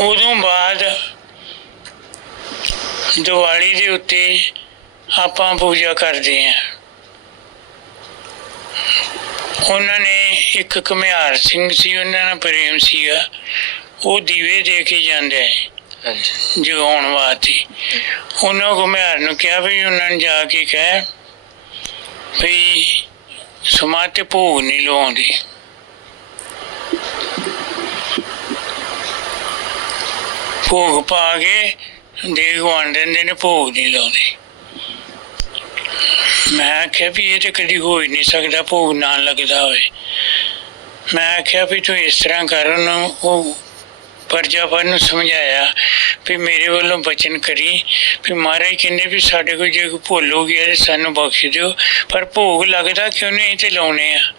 ਉਦੋਂ ਬਾਅਦ ਦੀਵਾਲੀ ਦੇ ਉੱਤੇ ਆਪਾਂ ਪੂਜਾ ਕਰਦੇ ਹਾਂ। ਉਹਨਾਂ ਨੇ ਇੱਕ ਘੁਮਿਆਰ ਸਿੰਘ ਸੀ ਉਹਨਾਂ ਨਾਲ ਪ੍ਰੇਮ ਸੀਗਾ। ਉਹ ਦੀਵੇ ਦੇ ਕੇ ਜਾਂਦੇ ਹੈ ਹਾਂਜੀ। ਜਗਾਉਣ ਵਾਸਤੇ। ਉਹਨਾਂ ਘੁਮਿਆਰ ਨੂੰ ਕਿਹਾ ਵੀ ਉਹਨਾਂ ਨੂੰ ਜਾ ਕੇ ਕਹਿ ਵੀ ਸਮਾਜ ਤੇ ਭੋਗ ਨਹੀਂ ਲਵਾਉਂਦੀ ਭੋਗ ਪਾ ਕੇ ਦੇਗ ਵੰਡ ਦਿੰਦੇ ਨੇ ਭੋਗ ਨਹੀਂ ਲਾਉਂਦੇ। ਮੈਂ ਆਖਿਆ ਵੀ ਇਹ ਤੇ ਕਦੀ ਹੋ ਹੀ ਨਹੀਂ ਸਕਦਾ, ਭੋਗ ਨਾ ਲੱਗਦਾ ਹੋਵੇ। ਮੈਂ ਆਖਿਆ ਵੀ ਤੂੰ ਇਸ ਤਰ੍ਹਾਂ ਕਰਨ ਉਹਨੂੰ ਉਹ ਪਰਜਾਪਨ ਨੂੰ ਸਮਝਾਇਆ ਵੀ ਮੇਰੇ ਵੱਲੋਂ ਬਚਨ ਕਰੀ, ਵੀ ਮਹਾਰਾਜ ਕਹਿੰਦੇ ਵੀ ਸਾਡੇ ਕੋਲ ਜੇ ਕੋਈ ਭੁੱਲ ਹੋ ਗਿਆ ਤੇ ਸਾਨੂੰ ਬਖਸ਼ ਦਿਓ, ਪਰ ਭੋਗ ਲੱਗਦਾ ਕਿਉਂ ਨਹੀਂ ਤੇ ਲਾਉਣੇ ਆ।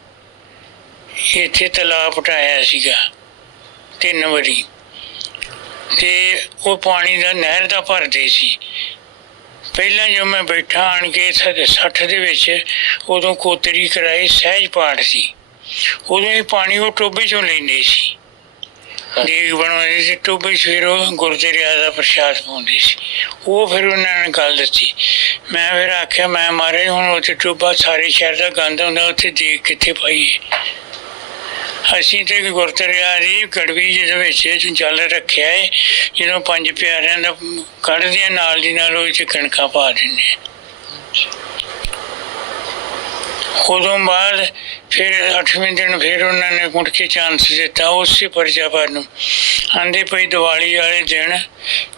ਇੱਥੇ ਤਲਾਬ ਪਟਾਇਆ ਸੀਗਾ, ਤਿੰਨ ਵਾਰੀ। ਤੇ ਉਹ ਪਾਣੀ ਦਾ ਨਹਿਰ ਦਾ ਭਰਦੇ ਸੀ। ਪਹਿਲਾਂ ਜੋ ਮੈਂ ਬੈਠਾ ਆਣ ਕੇ ਸਾਡੇ 60 ਦੇ ਵਿੱਚ, ਉਦੋਂ ਕੋਤਰੀ ਕਰਾਈ ਸਹਿਜ ਪਾਠ ਸੀ। ਉਦੋਂ ਇਹ ਪਾਣੀ ਉਹ ਟੋਬੇ ਚੋਂ ਲੈਂਦੇ ਸੀ। ਦੇਗ ਬਣਾਉਂਦੇ ਸੀ ਟੋਬੇ 'ਚ ਫਿਰ ਉਹ ਗੁਰਦੁਆਰੇ ਦਾ ਪ੍ਰਸ਼ਾਦ ਪਾਉਂਦੇ ਸੀ। ਉਹ ਫਿਰ ਉਹਨਾਂ ਨੇ ਗੱਲ ਦਿੱਤੀ। ਮੈਂ ਫਿਰ ਆਖਿਆ, ਮੈਂ ਮਾਰੇ ਹੁਣ ਉੱਥੇ ਟੋਬਾ ਸਾਰੇ ਸ਼ਹਿਰ ਦਾ ਗੰਦ ਹੁੰਦਾ ਉੱਥੇ ਦੇਗ ਕਿੱਥੇ ਪਾਈਏ ਅਸੀਂ ਤੇ ਗੁਰਦੁਆਰੇ ਦੀ ਗੜਵੀ ਜਿਹਦੇ ਵਿੱਚ ਜਲ ਰੱਖਿਆ ਹੈ ਜਦੋਂ ਪੰਜ ਪਿਆਰਿਆਂ ਦਾ ਕੱਢਦੇ ਆ ਨਾਲ ਦੀ ਨਾਲ ਉਹ ਚ ਕਣਕਾਂ ਪਾ ਦਿੰਦੇ ਉਦੋਂ ਬਾਅਦ ਫਿਰ 8ਵੇਂ ਦਿਨ ਫਿਰ ਉਹਨਾਂ ਨੇ ਮੁੜ ਕੇ ਚਾਂਸ ਦਿੱਤਾ, ਉਸੇ ਪਰਜਾਪਰ ਨੂੰ। ਆਂਦੇ ਪਈ ਦੀਵਾਲੀ ਵਾਲੇ ਦਿਨ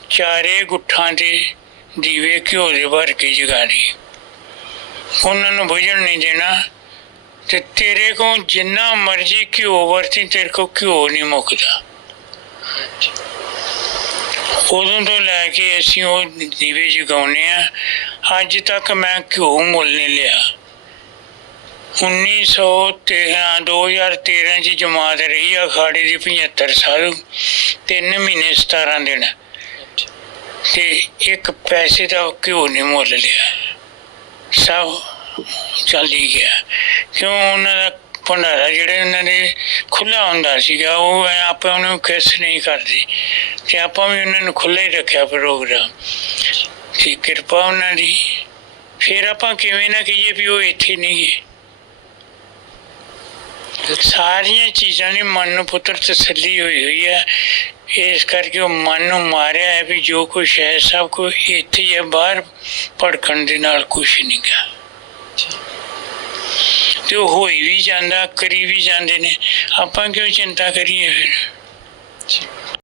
ਚਾਰੇ ਗੁੱਠਾਂ ਦੇ ਦੀਵੇ ਘਿਓ ਦੇ ਭਰ ਕੇ ਜਗਾ ਲਈ ਉਹਨਾਂ ਨੂੰ ਬੁਝਣ ਨਹੀਂ ਦੇਣਾ ਤੇ ਤੇਰੇ ਕੋਲ ਜਿੰਨਾ ਮਰਜ਼ੀ ਘਿਓ ਵਰਤੀ, ਤੇਰੇ ਕੋਲ ਘਿਓ ਨਹੀਂ ਮੁੱਕਦਾ। ਉਦੋਂ ਤੋਂ ਲੈ ਕੇ ਅਸੀਂ ਉਹ ਦੀਵੇ ਜਗਾਉਨੇ ਆ ਅੱਜ ਤੱਕ ਮੈਂ ਘਿਓ ਮੁੱਲ ਨਹੀਂ ਲਿਆ। 1913 2013 ਚ ਜਮਾਤ ਰਹੀ ਆ ਅਖਾੜੇ ਦੀ 75 ਸਾਲ, ਤਿੰਨ ਮਹੀਨੇ 17 ਦਿਨ। ਤੇ ਇੱਕ ਪੈਸੇ ਦਾ ਘਿਓ ਨਹੀਂ ਮੁੱਲ ਲਿਆ। ਸਭ ਚੱਲੀ ਗਿਆ ਕਿਉਂ ਉਹਨਾਂ ਦਾ ਭੰਡਾਰਾ ਜਿਹੜੇ ਉਹਨਾਂ ਦੇ ਖੁੱਲਾ ਹੁੰਦਾ ਸੀਗਾ, ਉਹ ਐਂ ਆਪਾਂ ਉਹਨੂੰ ਕਿਸ ਨਹੀਂ ਕਰਦੇ। ਤੇ ਆਪਾਂ ਵੀ ਉਹਨਾਂ ਨੂੰ ਖੁੱਲਾ ਹੀ ਰੱਖਿਆ ਪ੍ਰੋਗਰਾਮ। ਤੇ ਕਿਰਪਾ ਉਹਨਾਂ ਦੀ। ਫਿਰ ਆਪਾਂ ਕਿਵੇਂ ਨਾ ਕਹੀਏ ਵੀ ਉਹ ਇੱਥੇ ਨਹੀਂ ਗਏ। ਸਾਰੀਆਂ ਚੀਜ਼ਾਂ ਨੇ ਮਨ ਨੂੰ ਪੁੱਤਰ ਤਸੱਲੀ ਹੋਈ ਹੋਈ ਹੈ। ਇਸ ਕਰਕੇ ਉਹ ਮਨ ਨੂੰ ਮਾਰਿਆ ਹੈ ਵੀ ਜੋ ਕੁਛ ਹੈ, ਸਭ ਕੁਝ ਇੱਥੇ ਹੀ ਹੈ, ਬਾਹਰ ਭੜਕਣ ਦੇ ਨਾਲ ਕੁਛ ਨਹੀਂ ਗਾ। ਤੇ ਉਹ ਹੋਈ ਵੀ ਜਾਂਦਾ ਕਰੀ ਵੀ ਜਾਂਦੇ ਨੇ। ਆਪਾਂ ਕਿਉਂ ਚਿੰਤਾ ਕਰੀਏ ਫਿਰ?